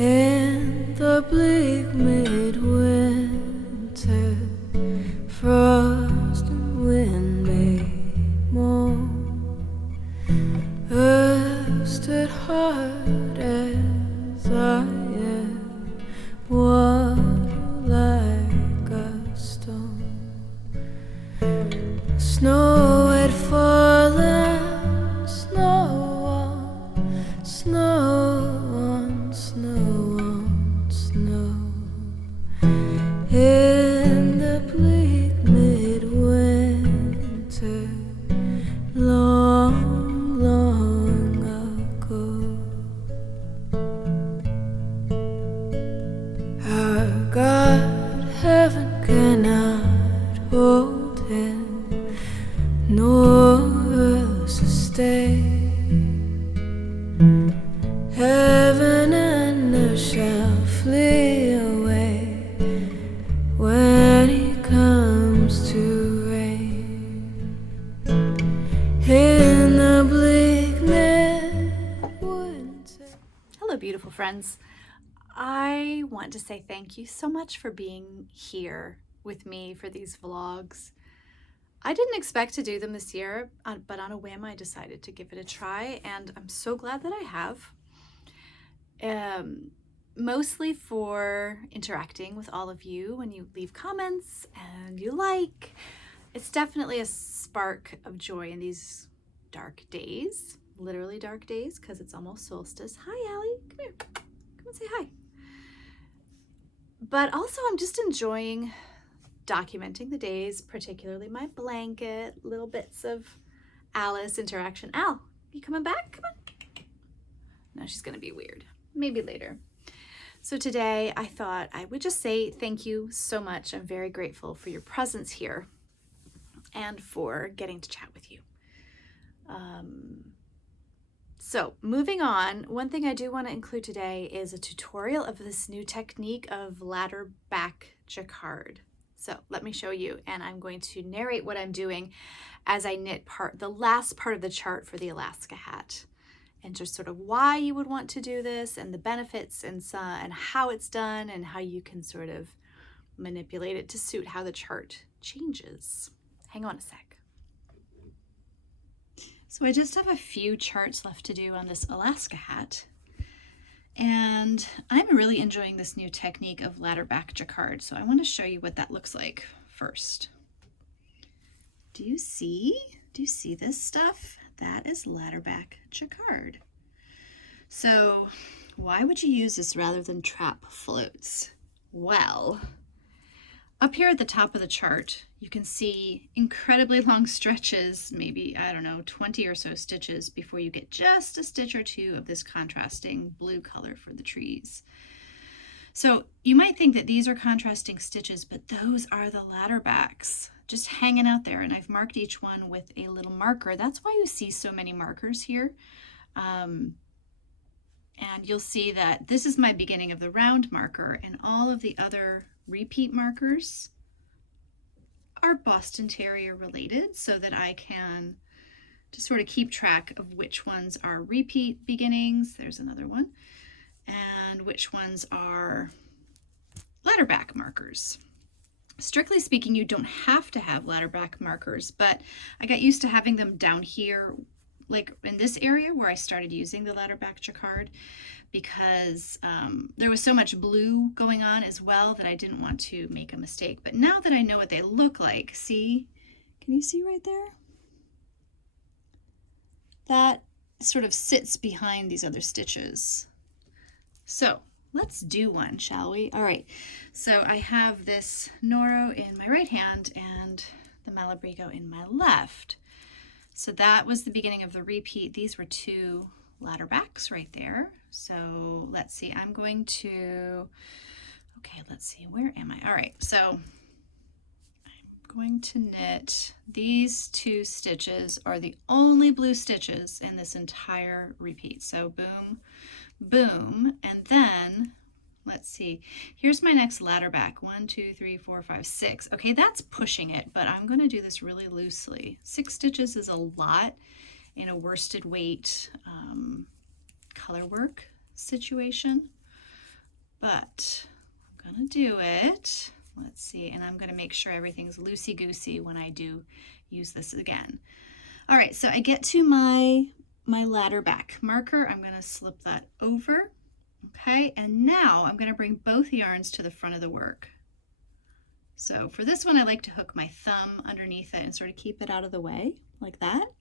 In the bleak midwinter, frost and wind made moan. Earth stood hard as iron, water like a stone. Snow had fallen, snow on snow, snow on snow. In the bleak midwinter, long, long ago. Our God, heaven cannot hold him, nor us sustain. Heaven and earth shall flee away when he comes to reign. In the bleak midwinter. Hello, beautiful friends. I want to say thank you so much for being here with me for these vlogs. I didn't expect to do them this year, but on a whim I decided to give it a try, and I'm so glad that I have. Mostly for interacting with all of you when you leave comments and you like. It's definitely a spark of joy in these dark days, literally dark days, because it's almost solstice. Hi, Allie, come here, come and say hi. But also I'm just enjoying documenting the days, particularly my blanket, little bits of Alice interaction. Al, you coming back? Come on. No, she's gonna be weird. Maybe later. So today I thought I would just say thank you so much. I'm very grateful for your presence here and for getting to chat with you. So moving on, one thing I do want to include today is a tutorial of this new technique of Ladderback Jacquard. So let me show you, and I'm going to narrate what I'm doing as I knit the last part of the chart for the Alaska hat, and just sort of why you would want to do this and the benefits and how it's done and how you can sort of manipulate it to suit how the chart changes. Hang on a sec. So I just have a few charts left to do on this Alaska hat. And I'm really enjoying this new technique of Ladderback Jacquard, so I want to show you what that looks like first. Do you see this stuff? That is Ladderback Jacquard. So why would you use this rather than trap floats? Well, up here at the top of the chart, you can see incredibly long stretches, maybe, I don't know, 20 or so stitches before you get just a stitch or two of this contrasting blue color for the trees. So you might think that these are contrasting stitches, but those are the ladderbacks just hanging out there. And I've marked each one with a little marker. That's why you see so many markers here. And you'll see that this is my beginning of the round marker, and all of the other repeat markers are Boston Terrier related, so that I can just sort of keep track of which ones are repeat beginnings. There's another one. And which ones are ladderback markers. Strictly speaking, you don't have to have ladderback markers, but I got used to having them down here, like in this area where I started using the Ladderback Jacquard, because there was so much blue going on as well that I didn't want to make a mistake. But now that I know what they look like, see, can you see right there? That sort of sits behind these other stitches. So let's do one, shall we? All right, so I have this Noro in my right hand and the Malabrigo in my left. So that was the beginning of the repeat. These were two ladderbacks right there. So let's see, I'm going to, okay, let's see, where am I? All right, so I'm going to knit these two stitches are the only blue stitches in this entire repeat. So boom, boom, and then let's see, here's my next ladderback. 1, 2, 3, 4, 5, 6. Okay, that's pushing it, but I'm going to do this really loosely. 6 stitches is a lot in a worsted weight color work situation. but I'm gonna do it. Let's see, and I'm gonna make sure everything's loosey-goosey when I do use this again. All right, so I get to my ladderback marker. I'm gonna slip that over, okay? And now I'm gonna bring both yarns to the front of the work. So for this one, I like to hook my thumb underneath it and sort of keep it out of the way, like that.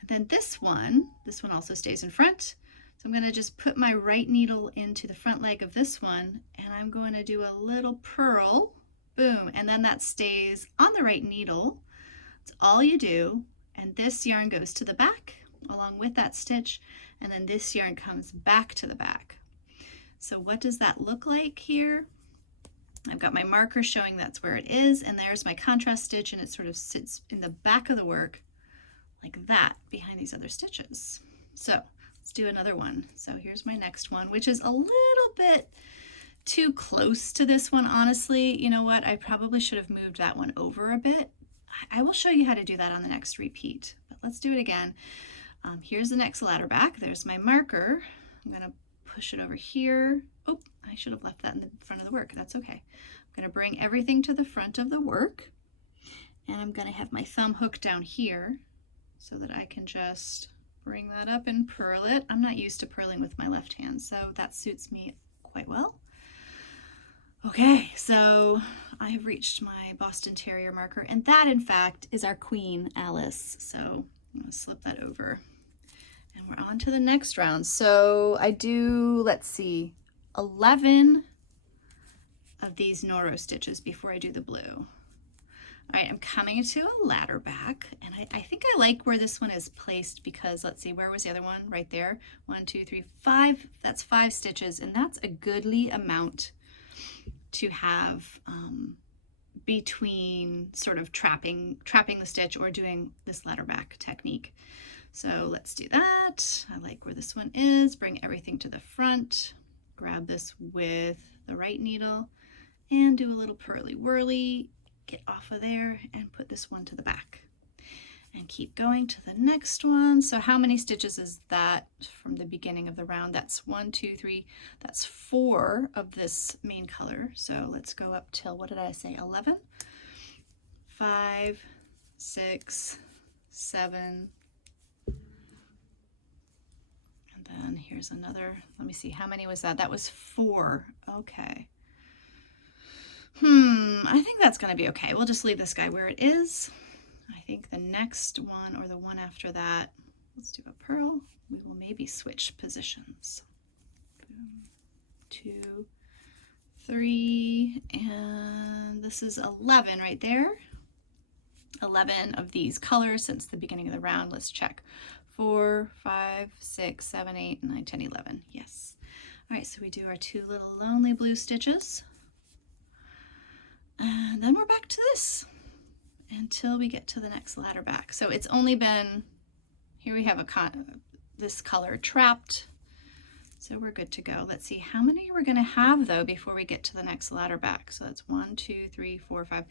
And then this one also stays in front. So I'm gonna just put my right needle into the front leg of this one, and I'm going to do a little purl, boom, and then that stays on the right needle. That's all you do. And this yarn goes to the back along with that stitch, and then this yarn comes back to the back. So what does that look like here? I've got my marker showing that's where it is, and there's my contrast stitch, and it sort of sits in the back of the work like that behind these other stitches. So let's do another one. So here's my next one, which is a little bit too close to this one, honestly. You know what? I probably should have moved that one over a bit. I will show you how to do that on the next repeat, but let's do it again. Here's the next ladderback. There's my marker. I'm gonna push it over here. Oh, I should have left that in the front of the work. That's okay. I'm gonna bring everything to the front of the work, and I'm gonna have my thumb hooked down here so that I can just bring that up and purl it. I'm not used to purling with my left hand, so that suits me quite well. Okay, so I have reached my Boston Terrier marker, and that in fact is our Queen Alice. So I'm gonna slip that over, and we're on to the next round. So I do, let's see, 11 of these Noro stitches before I do the blue. All right, I'm coming to a ladderback, and I think I like where this one is placed because, let's see, where was the other one? Right there. 1, 2, 3, 5. That's 5 stitches, and that's a goodly amount to have between sort of trapping the stitch or doing this ladderback technique. So let's do that. I like where this one is. Bring everything to the front. Grab this with the right needle and do a little purly whirly. Get off of there and put this one to the back. And keep going to the next one. So how many stitches is that from the beginning of the round? That's 1, 2, 3, that's 4 of this main color. So let's go up till, what did I say, 11? 5, 6, 7. And then here's another, let me see, how many was that? That was 4, okay. I think that's gonna be okay. We'll just leave this guy where it is. I think the next one or the one after that, let's do a purl. We will maybe switch positions. 2, 3, and this is 11 right there. 11 of these colors since the beginning of the round. Let's check. 4, 5, 6, 7, 8, 9, 10, 11. Yes. All right, so we do our 2 little lonely blue stitches. And then we're back to this until we get to the next ladderback. So it's only been, here we have this color trapped, so we're good to go. Let's see, how many we're gonna have though before we get to the next ladderback. So that's 1, 2, 3, 4, 5.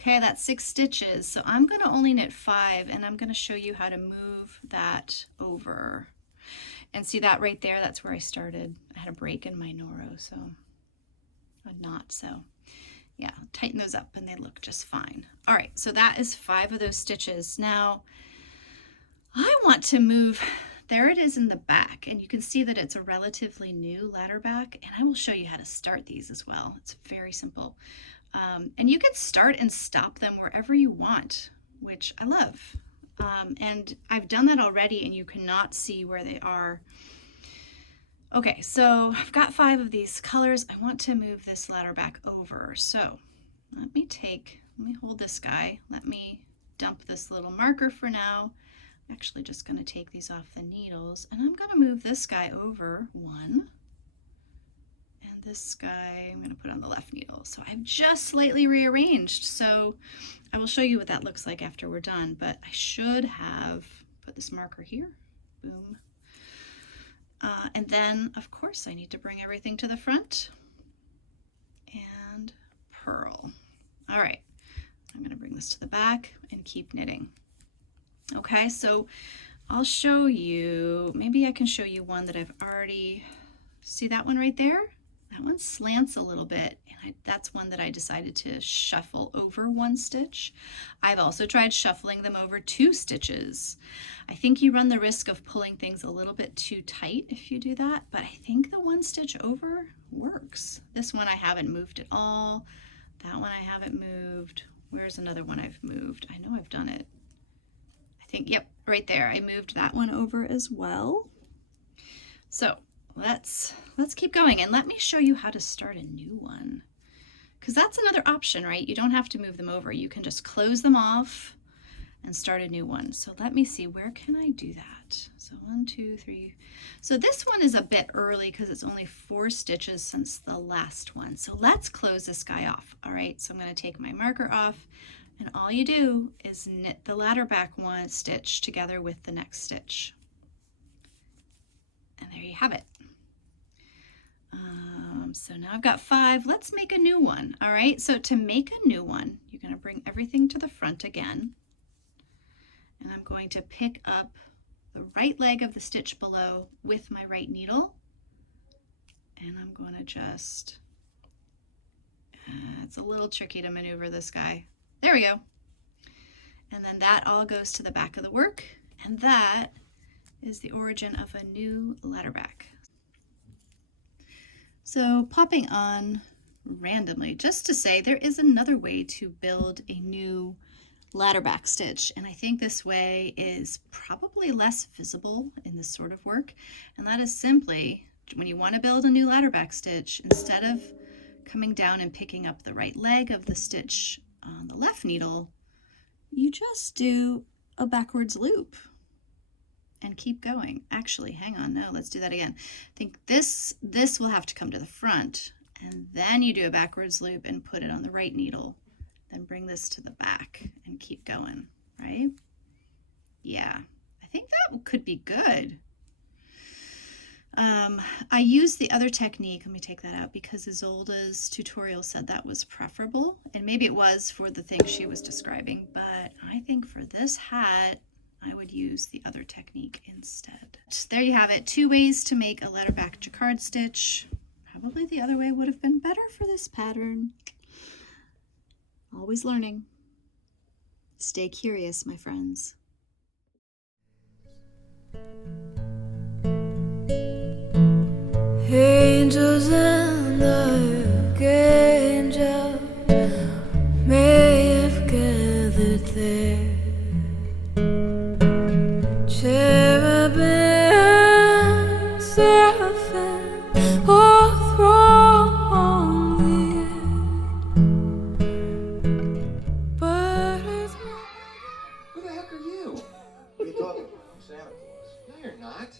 Okay, that's 6 stitches. So I'm gonna only knit 5, and I'm gonna show you how to move that over. And see that right there, that's where I started. I had a break in my Noro, so a knot, so. Yeah, tighten those up and they look just fine. All right, so that is 5 of those stitches. Now, I want to move, there it is in the back, and you can see that it's a relatively new ladderback, and I will show you how to start these as well. It's very simple. And you can start and stop them wherever you want, which I love. And I've done that already, and you cannot see where they are. Okay, so I've got 5 of these colors. I want to move this ladderback over. So let me hold this guy. Let me dump this little marker for now. I'm actually just going to take these off the needles, and I'm going to move this guy over 1. And this guy I'm going to put on the left needle. So I've just slightly rearranged. So I will show you what that looks like after we're done, but I should have put this marker here. Boom. And then, of course, I need to bring everything to the front and purl. All right, I'm going to bring this to the back and keep knitting. Okay, so I'll show you, maybe I can show you one that I've already, see that one right there? That one slants a little bit, and that's one that I decided to shuffle over 1 stitch. I've also tried shuffling them over 2 stitches. I think you run the risk of pulling things a little bit too tight if you do that, but I think the 1 stitch over works. This one I haven't moved at all. That one I haven't moved. Where's another one I've moved? I know I've done it. I think, yep, right there. I moved that one over as well. So let's keep going, and let me show you how to start a new one, because that's another option, right? You don't have to move them over. You can just close them off and start a new one. So let me see, where can I do that? So 1, 2, 3. So this one is a bit early because it's only 4 stitches since the last one. So let's close this guy off. All right, so I'm going to take my marker off, and all you do is knit the ladderback 1 stitch together with the next stitch. And there you have it. So now I've got 5. Let's make a new one. All right, so to make a new one, you're going to bring everything to the front again. And I'm going to pick up the right leg of the stitch below with my right needle. And I'm going to just, it's a little tricky to maneuver this guy. There we go. And then that all goes to the back of the work. And that is the origin of a new ladderback. So popping on randomly, just to say there is another way to build a new ladderback stitch, and I think this way is probably less visible in this sort of work, and that is simply when you want to build a new ladderback stitch, instead of coming down and picking up the right leg of the stitch on the left needle, you just do a backwards loop and keep going. Actually, hang on, no, let's do that again. I think this will have to come to the front, and then you do a backwards loop and put it on the right needle, then bring this to the back and keep going, right? Yeah, I think that could be good. I used the other technique, let me take that out, because Isolde's tutorial said that was preferable, and maybe it was for the thing she was describing, but I think for this hat, I would use the other technique instead. There you have it, 2 ways to make a ladderback jacquard stitch. Probably the other way would have been better for this pattern. Always learning. Stay curious, my friends. Angels and archangels may have gathered there. Cherubim and seraphim all throng the air. But Who the heck are you? What are you talking about? I'm Santa Claus. No, you're not.